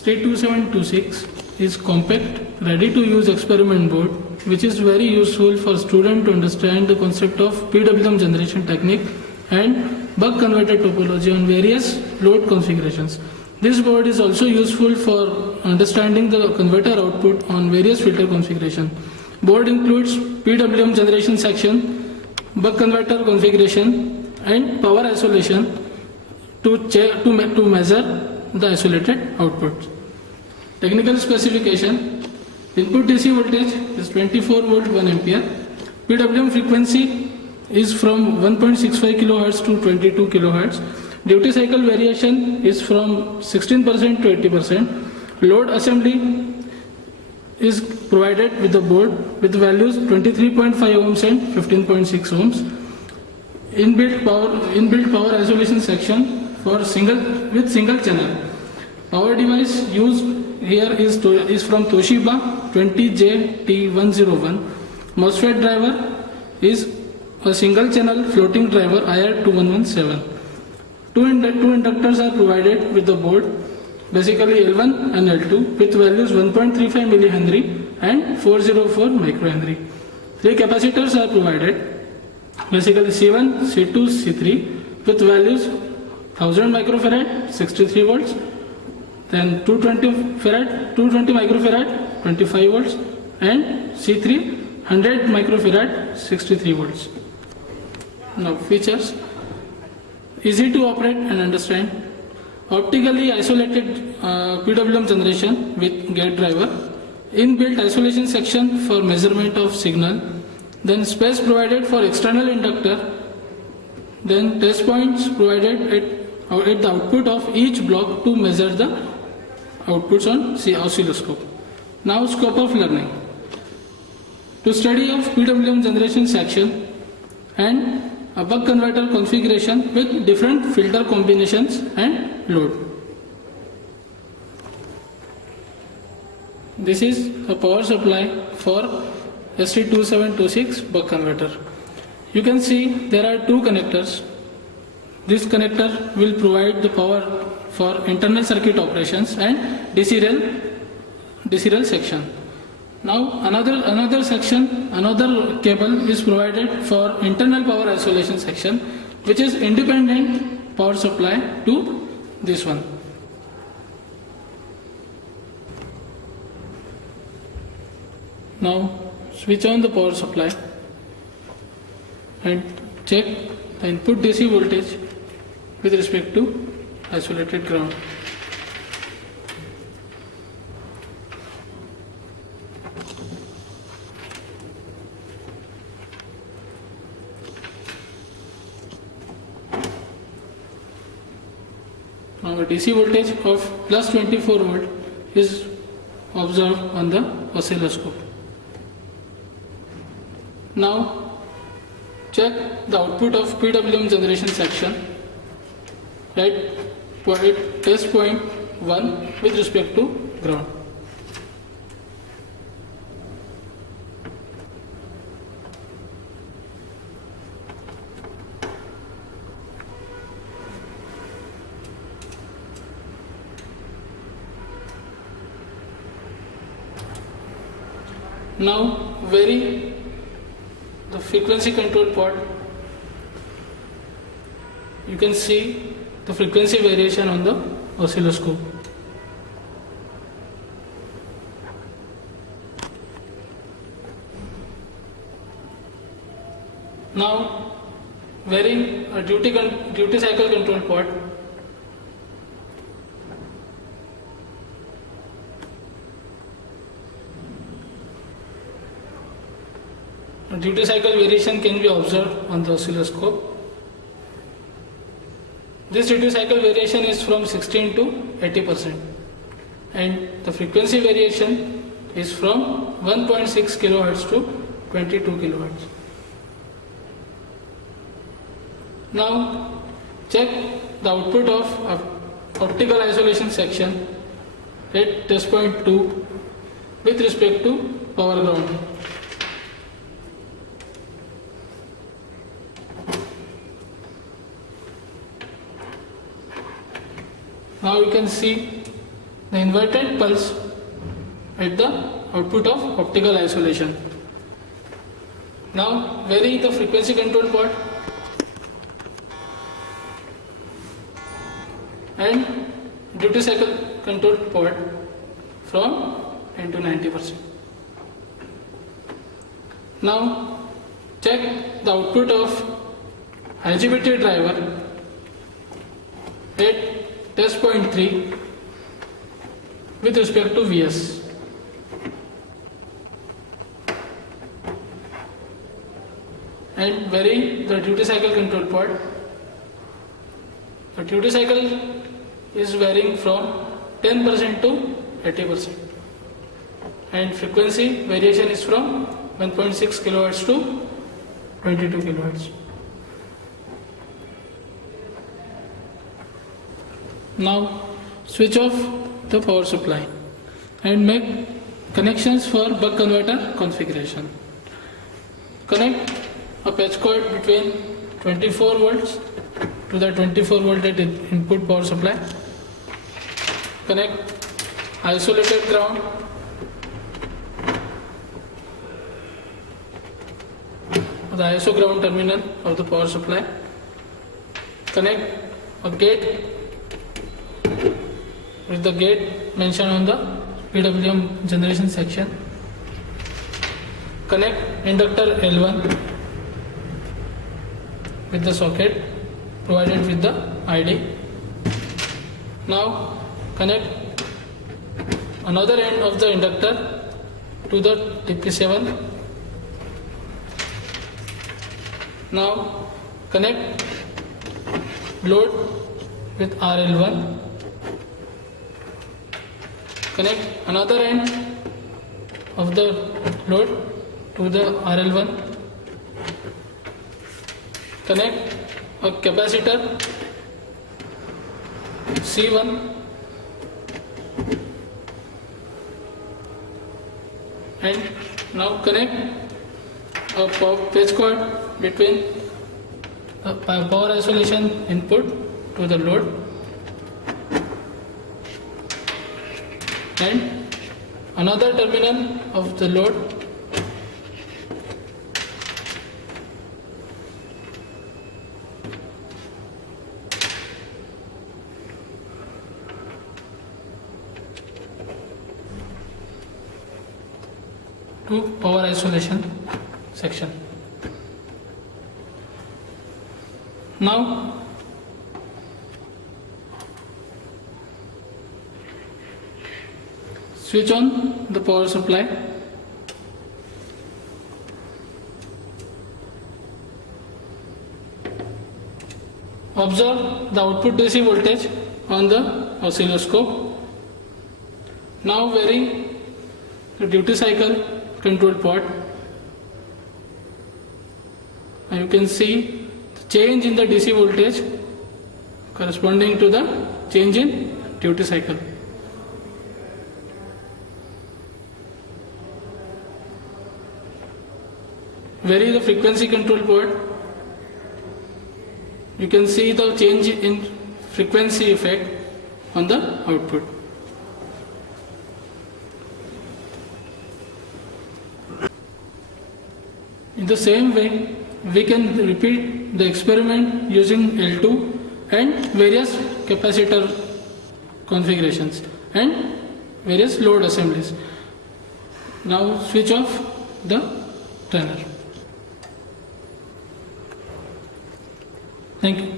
ST2726 is compact, ready-to-use experiment board which is very useful for students to understand the concept of PWM generation technique and buck converter topology on various load configurations. This board is also useful for understanding the converter output on various filter configuration. Board includes PWM generation section, buck converter configuration and power isolation to measure the isolated outputs. Technical specification: input DC voltage is 24 volt 1 ampere. PWM frequency is from 1.65 kHz to 22 kHz. Duty cycle variation is from 16% to 80%. Load assembly is provided with the board with values 23.5 ohms and 15.6 ohms. Inbuilt power isolation section for single channel. Power device used here is from Toshiba 20JT101. MOSFET driver is a single channel floating driver IR2117. Two inductors are provided with the board, basically L1 and L2 with values 1.35 millihenry and 404 microhenry. Three capacitors are provided, basically C1, C2, C3 with values 1000 microfarad 63 volts, then 220 microfarad 25 volts and C3 100 microfarad 63 volts. Now features: easy to operate and understand, optically isolated PWM generation with gate driver, inbuilt isolation section for measurement of signal, then space provided for external inductor, then test points provided at the output of each block to measure the outputs on oscilloscope. Now scope of learning: to study of PWM generation section and a buck converter configuration with different filter combinations and load. This is a power supply for ST2726 buck converter. You can see there are two connectors. This connector will provide the power for internal circuit operations and DC rail section. Now another cable is provided for internal power isolation section, which is independent power supply to this one. Now switch on the power supply and check the input DC voltage with respect to isolated ground. Now the DC voltage of plus 24 volt is observed on the oscilloscope. Now check the output of PWM generation section at test point 1 with respect to ground. Now vary the frequency control port. You can see the frequency variation on the oscilloscope. Now vary a duty cycle control port. Duty cycle variation can be observed on the oscilloscope. This duty cycle variation is from 16 to 80%, and the frequency variation is from 1.6 kHz to 22 kHz. Now check the output of optical isolation section at test point 2 with respect to power ground. Now you can see the inverted pulse at the output of optical isolation. Now vary the frequency control port and duty cycle control port from 10 to 90%. Now check the output of IGBT driver at test point 3 with respect to Vs. And vary the duty cycle control port. The duty cycle is varying from 10% to 80%, and frequency variation is from 1.6 kHz to 22 kHz. Now switch off the power supply and make connections for buck converter configuration. Connect a patch cord between 24 volts to the 24 volt input power supply. Connect isolated ground to the ISO ground terminal of the power supply. Connect a gate with the gate mentioned on the PWM generation section. Connect inductor L1 with the socket provided with the ID. Now connect another end of the inductor to the TP7. Now connect load with RL1. Connect another end of the load to the RL1. Connect a capacitor C1 and now connect a patch cord between the power isolation input to the load and another terminal of the load to power isolation section. Now switch on the power supply. Observe the output DC voltage on the oscilloscope. Now vary the duty cycle control port. You can see the change in the DC voltage corresponding to the change in duty cycle. Vary the frequency control port. You can see the change in frequency effect on the output. In the same way, we can repeat the experiment using L2 and various capacitor configurations and various load assemblies. Now switch off the turner. Thank you.